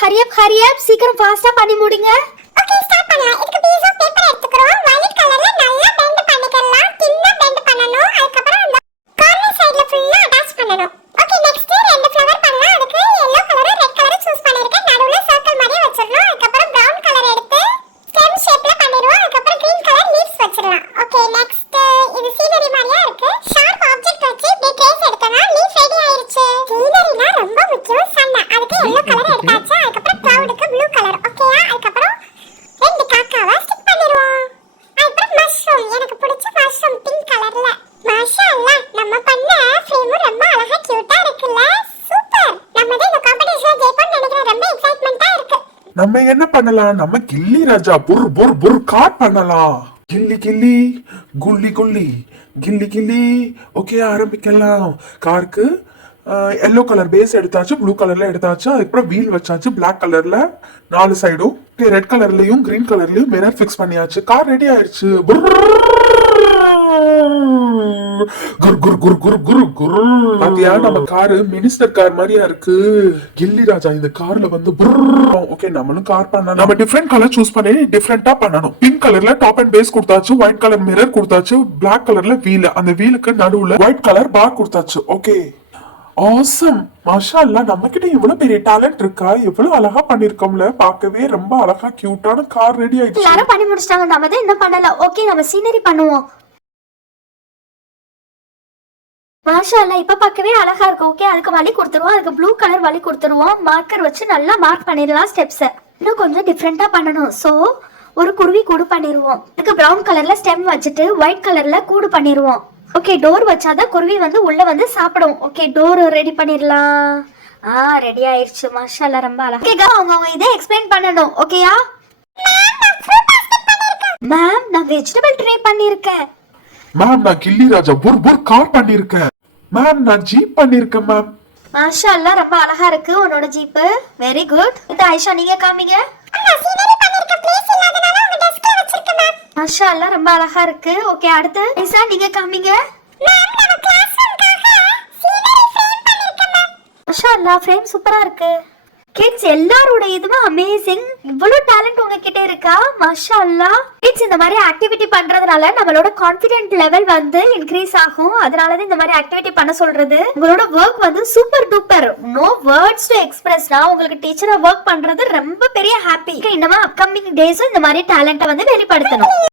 ஹரி அப் சீக்கிரம் ஃபாஸ்டா பண்ணி முடிங்க. ஓகே ஸ்டார்ட் பண்ணலாம். இதுக்கு பீஸ் ஆஃப் பேப்பர் எடுத்துக்கறோம். வயலட் கலர்ல நல்லா பெண்ட் பண்ணிக்கலாம். தின்னா பெண்ட் பண்ணனும். அதுக்கு அப்புறம் இந்த கார்னர் சைடுல ஃபுல்லா அட்டாச் பண்ணனும். ஓகே நெக்ஸ்ட் ரெண்டு ஃப்ளவர் பண்ணலாம். அதுக்கு yellow colour red colour choose பண்ணிருக்கேன். நடுவுல சர்க்கிள் மாதிரி வச்சிரணும். அதுக்கு அப்புறம் brown கலர் எடுத்து ஸ்டெம் ஷேப்ல பண்ணிடுவோம். அதுக்கு அப்புறம் green கலர் லீவ்ஸ் வச்சிரலாம். ஓகே நெக்ஸ்ட் இது சீனரி மாதிரியா இருக்கு. ஷார்ப் ஆப்ஜெக்ட் வச்சு இப்படி ட்ரேஸ் எடுத்தனா லீஃப் ரெடி ஆயிருச்சு. சீனரினா ரொம்ப முக்கியம். சன் அதுக்கு yellow கலர் எடுத்தாச்சு. அதுக்கு அப்புறம் cloudக்கு blue கலர். ஓகேயா? அதுக்கு அப்புறம் ரெண்டு காக்காவா ஸ்டிக் பண்ணிடுவோம். அப்புறம் மஷ்ரூம் எனக்கு பிடிச்ச மஷ்ரூம் பிங்க் கலர்ல. மாஷாஅல்லாஹ் நம்ம பண்ண ஃப்ரேம் ரொம்ப அழகா கியூட்டா இருக்குல்ல. சூப்பர். நம்ம இந்த காம்படிஷன்ல ஜெயிப்போம்னு நினைக்கிறேன். ரொம்ப எக்ஸைட்மென்ட்டா இருக்கு. நம்ம என்ன பண்ணலாம்? நம்ம கில்லி ராஜா புர் புர் புர் காட் பண்ணலாம். கில்லி கில்லி குல்லி குல்லி கில்லி கில்லி. ஓகே ஆரம்பிக்கலாம். காருக்கு எல்லோ கலர் பேஸ் எடுத்தாச்சு, ப்ளூ கலர்ல எடுத்தாச்சு, அதுக்கப்புறம் வீல் வச்சாச்சு பிளாக் கலர்ல 4 சைடும், ரெட் கலர்லயும் கிரீன் கலர்லயும் மிரர் ஃபிக்ஸ் பண்ணியாச்சு. கார் ரெடி ஆயிடுச்சு. குர் குர் குர் குர் குர் குர். பாத்தியா நம்ம காரு மினிஸ்டர் கார் மாதிரியா இருக்கு. கில்லி ராஜா இந்த கார்ல வந்து ஓகே நம்மளும் கார் பண்ணலாம். நம்ம டிஃபரெண்ட் கலர் சூஸ் பண்ணி டிஃபரெண்டா பண்ணணும். பிங்க் கலர்ல டாப் அண்ட் பேஸ் கொடுத்தாச்சு, ஒயிட் கலர் மிரர் கொடுத்தாச்சு, பிளாக் கலர்ல வீல், அந்த வீலுக்கு நடுவுல ஒயிட் கலர் பார் கொடுத்தாச்சு. Okay awesome. மாஷாஅல்லாஹ் நம்ம கிட்ட இவ்வளவு பெரிய டேலண்ட் இருக்கா. எவ்வளவு அழகா பண்ணிருக்கோம்ல. பார்க்கவே ரொம்ப அழகா கியூட்டான கார் ரெடி ஆயிடுச்சு. எல்லாரும் பண்ணி முடிச்சிட்டாங்க. நாம தான் என்ன பண்ணல. ஓகே நம்ம சீனரி பண்ணுவோம். மாஷாஅல்லாஹ் இப்ப பார்க்கவே அழகா இருக்கு. ஓகே அதுக்கு வலி கொடுத்துருவோம். அதுக்கு ப்ளூ கலர் வலி கொடுத்துருவோம். மார்க்கர் வச்சு நல்லா மார்க் பண்ணிடலாம் ஸ்டெப்ஸ். இன்னும் கொஞ்சம் டிஃப்ரெண்டா பண்ணணும். சோ ஒரு குருவி கூடு பண்ணிடுவோம். அதுக்கு பிரவுன் கலர்ல ஸ்டெம் வச்சுட்டு ஒயிட் கலர்ல கூடு பண்ணிடுவோம். ஓகே டோர் வச்சாதான் குருவி வந்து உள்ள வந்து சாப்பிடும். ஓகே டோர் ரெடி பண்ணிடலாம். ரெடி ஆயிருச்சு. மாஷாஅல்லாஹ் ரொம்ப அழகா. ஓகே அவங்க இதை எக்ஸ்பிளைன் பண்ணணும். ஓகேயா? மேம் நான் வெஜிடபிள் ட்ரை பண்ணிருக்கேன். மேம் நான் கில்லி ராஜா புர் புர் கார் பண்ணிருக்கேன். மேம் நான் ஜீப் பண்ணிருக்கேன். மேம் மாஷாஅல்லாஹ் ரொம்ப அழகா இருக்கு உன்னோட ஜீப். Very good. இது ஆயிஷா நீங்க காமிங்க. மாஷாஅல்லாஹ் ரொம்ப அழகா இருக்கு. ஓகே அடுத்து ஐசா நீங்க காமிங்க. மாஷாஅல்லாஹ் ஃப்ரேம் சூப்பரா இருக்கு. கிட்ஸ் எல்லாரோட இதுவே அமேசிங். இவ்வளவு டேலண்ட் உங்ககிட்ட இருக்கா. மாஷாஅல்லாஹ். கிட்ஸ் இந்த மாதிரி ஆக்டிவிட்டி பண்றதுனால நம்மளோட கான்ஃபிடென்ட் லெவல் வந்து இன்க்ரீஸ் ஆகும். அதனால தான் இந்த மாதிரி ஆக்டிவிட்டி பண்ண சொல்றது. உங்களோட வர்க் வந்து super duper. No words to express. நான் உங்களுக்கு டீச்சரா வர்க் பண்றது ரொம்ப பெரிய ஹாப்பி. இன்னமா அப்கமிங் டேஸும் இந்த மாதிரி டேலண்ட்டை வந்து வெளிப்படுத்தணும்.